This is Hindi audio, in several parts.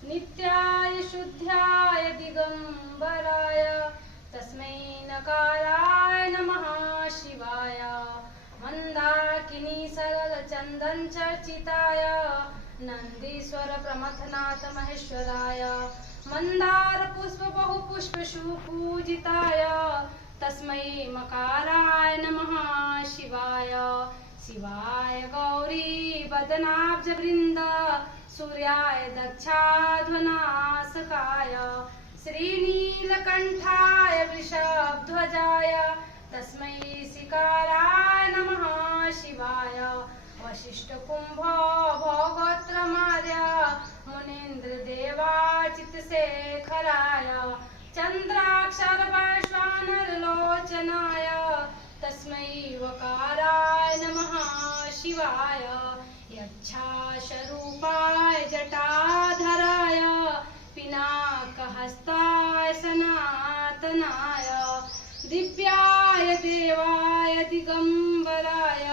नित्याय शुद्ध्याय दिगंबराय तस्मै नकाराय नमः शिवाय। मंदाकिनी सरल चंदन चर्चिताय नंदीश्वर प्रमथनाथ महेश्वराय। मंदार पुष्प बहु पुष्प सुपूजिताय तस्मै मकाराय नमः शिवाय। शिवाय गौरी वदनाब्ज वृंद सूर्याय दक्षाध्वनासकाय श्रीनीलकंठाय वृषभध्वजाय तस्मै सिकाराय नमः शिवाय। वशिष्ठ कुंभ भोगोत्रमार्य मुनीन्द्र देवाचितशेखराय चंद्राक्षर वैश्वानर लोचनाय तस्मै वकाराय नमः शिवाय। यक्षाशरूपाय जटाधराय पिनाकहस्ताय सनातनाय दिव्याय देवाय दिगंबराय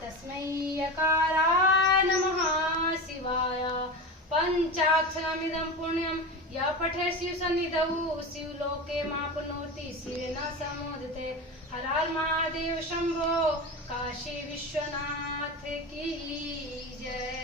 तस्मै यकाराय नमः शिवाय। पंचाक्षरमिदं पुण्यं यः पठेत् शिवसन्निधौ शिवलोके माप्नोति शिवेन समुदिते। हर हर महादेव शंभो काशी विश्वनाथ की जय।